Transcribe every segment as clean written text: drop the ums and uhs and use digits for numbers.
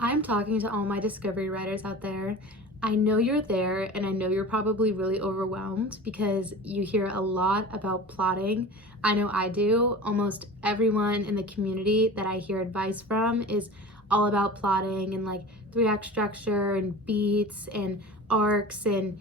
I'm talking to all my discovery writers out there. I know you're there, and I know you're probably really overwhelmed because you hear a lot about plotting. I know I do. Almost everyone in the community that I hear advice from is all about plotting and like three-act structure and beats and arcs and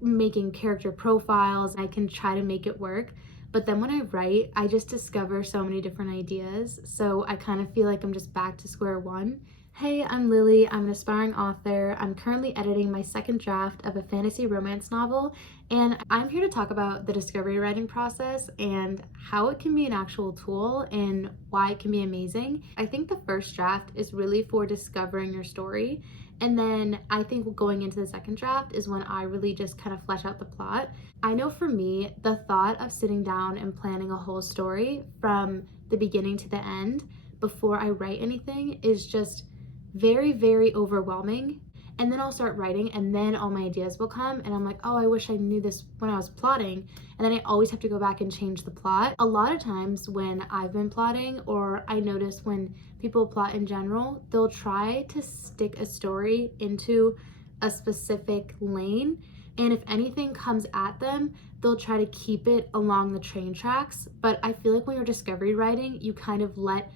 making character profiles. I can try to make it work. But then when I write, I just discover so many different ideas. So I kind of feel like I'm just back to square one. Hey, I'm Lily. I'm an aspiring author. I'm currently editing my second draft of a fantasy romance novel, and I'm here to talk about the discovery writing process and how it can be an actual tool and why it can be amazing. I think the first draft is really for discovering your story, and then I think going into the second draft is when I really just kind of flesh out the plot. I know for me, the thought of sitting down and planning a whole story from the beginning to the end before I write anything is just very, very overwhelming. And then I'll start writing, and then all my ideas will come, and I'm like, oh, I wish I knew this when I was plotting. And then I always have to go back and change the plot. A lot of times when I've been plotting, or I notice when people plot in general, they'll try to stick a story into a specific lane. And if anything comes at them, they'll try to keep it along the train tracks. But I feel like when you're discovery writing, you kind of let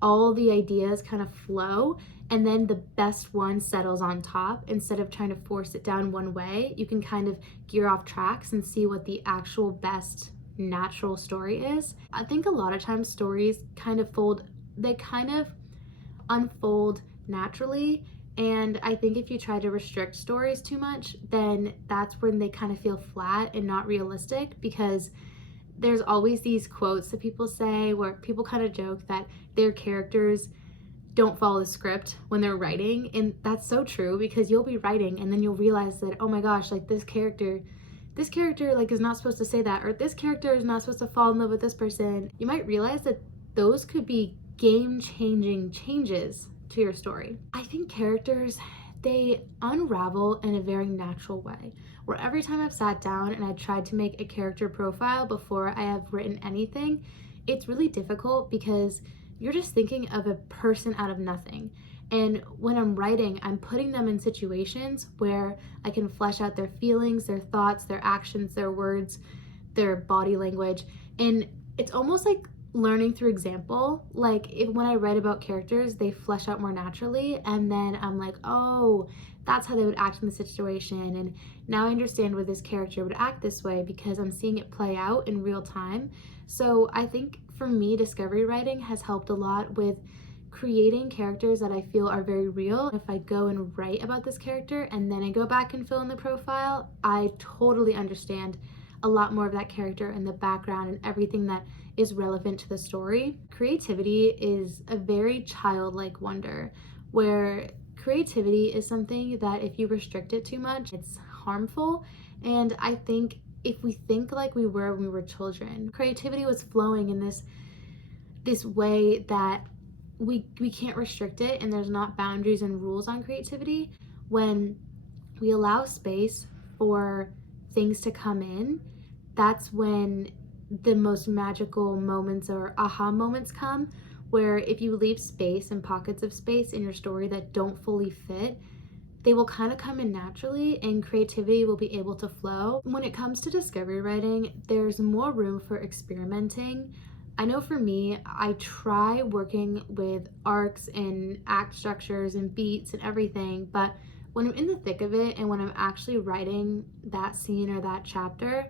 all the ideas kind of flow, and then the best one settles on top. Instead of trying to force it down one way, you can kind of gear off tracks and see what the actual best natural story is. I think a lot of times stories they kind of unfold naturally. And I think if you try to restrict stories too much, then that's when they kind of feel flat and not realistic, because there's always these quotes that people say where people kind of joke that their characters don't follow the script when they're writing. And that's so true, because you'll be writing and then you'll realize that, oh my gosh, like this character like is not supposed to say that, or this character is not supposed to fall in love with this person. You might realize that those could be game-changing changes to your story. I think characters, they unravel in a very natural way, where every time I've sat down and I tried to make a character profile before I have written anything, it's really difficult because you're just thinking of a person out of nothing. And when I'm writing, I'm putting them in situations where I can flesh out their feelings, their thoughts, their actions, their words, their body language. And it's almost like learning through example. Like when I write about characters, they flesh out more naturally, and then I'm like, oh, that's how they would act in the situation, and now I understand why this character would act this way because I'm seeing it play out in real time. So I think for me, discovery writing has helped a lot with creating characters that I feel are very real. If I go and write about this character and then I go back and fill in the profile, I totally understand a lot more of that character and the background and everything that is relevant to the story. Creativity is a very childlike wonder, where creativity is something that if you restrict it too much, it's harmful. And I think if we think like we were when we were children, creativity was flowing in this way that we can't restrict it, and there's not boundaries and rules on creativity. When we allow space for things to come in, that's when the most magical moments or aha moments come, where if you leave space and pockets of space in your story that don't fully fit, they will kind of come in naturally and creativity will be able to flow. When it comes to discovery writing, there's more room for experimenting. I know for me, I try working with arcs and act structures and beats and everything, but when I'm in the thick of it and when I'm actually writing that scene or that chapter,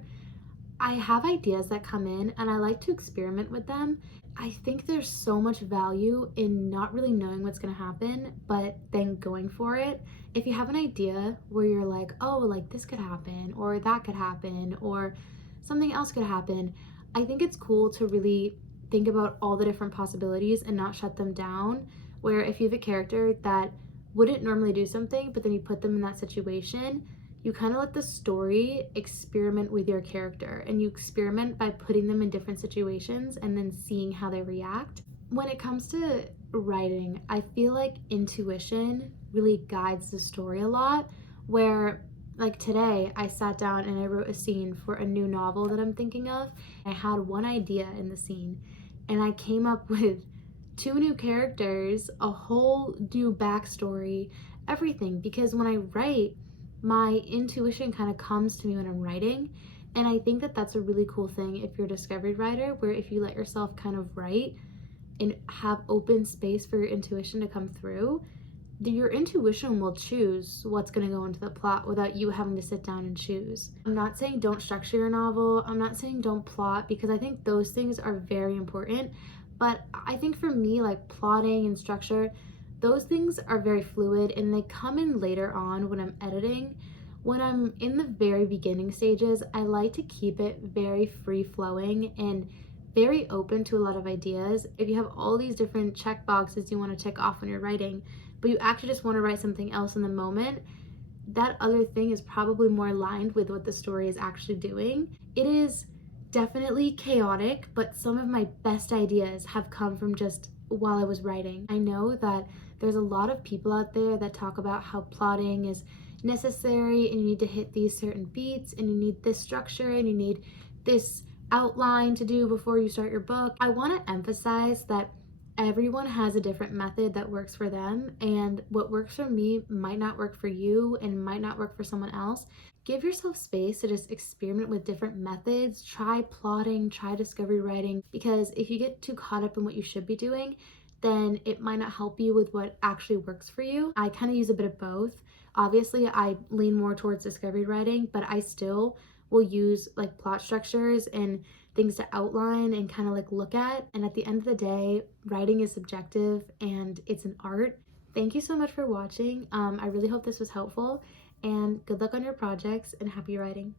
I have ideas that come in and I like to experiment with them. I think there's so much value in not really knowing what's going to happen, but then going for it. If you have an idea where you're like, oh, like this could happen, or that could happen, or something else could happen, I think it's cool to really think about all the different possibilities and not shut them down. Where if you have a character that wouldn't normally do something, but then you put them in that situation, you kind of let the story experiment with your character, and you experiment by putting them in different situations and then seeing how they react. When it comes to writing, I feel like intuition really guides the story a lot, where like today I sat down and I wrote a scene for a new novel that I'm thinking of. I had one idea in the scene and I came up with two new characters, a whole new backstory, everything. Because when I write, my intuition kind of comes to me when I'm writing. And I think that that's a really cool thing if you're a discovery writer, where if you let yourself kind of write and have open space for your intuition to come through, your intuition will choose what's going to go into the plot without you having to sit down and choose. I'm not saying don't structure your novel. I'm not saying don't plot, because I think those things are very important. But I think for me, like plotting and structure, those things are very fluid and they come in later on when I'm editing. When I'm in the very beginning stages, I like to keep it very free flowing and very open to a lot of ideas. If you have all these different check boxes you want to tick off when you're writing, but you actually just want to write something else in the moment, that other thing is probably more aligned with what the story is actually doing. It is definitely chaotic, but some of my best ideas have come from just while I was writing. I know that there's a lot of people out there that talk about how plotting is necessary and you need to hit these certain beats and you need this structure and you need this outline to do before you start your book. I want to emphasize that everyone has a different method that works for them, and what works for me might not work for you and might not work for someone else. Give yourself space to just experiment with different methods. Try plotting, try discovery writing, because if you get too caught up in what you should be doing, then it might not help you with what actually works for you. I kind of use a bit of both. Obviously, I lean more towards discovery writing, but I still will use like plot structures and things to outline and kind of like look at. And at the end of the day, writing is subjective and it's an art. Thank you so much for watching. I really hope this was helpful, and good luck on your projects and happy writing.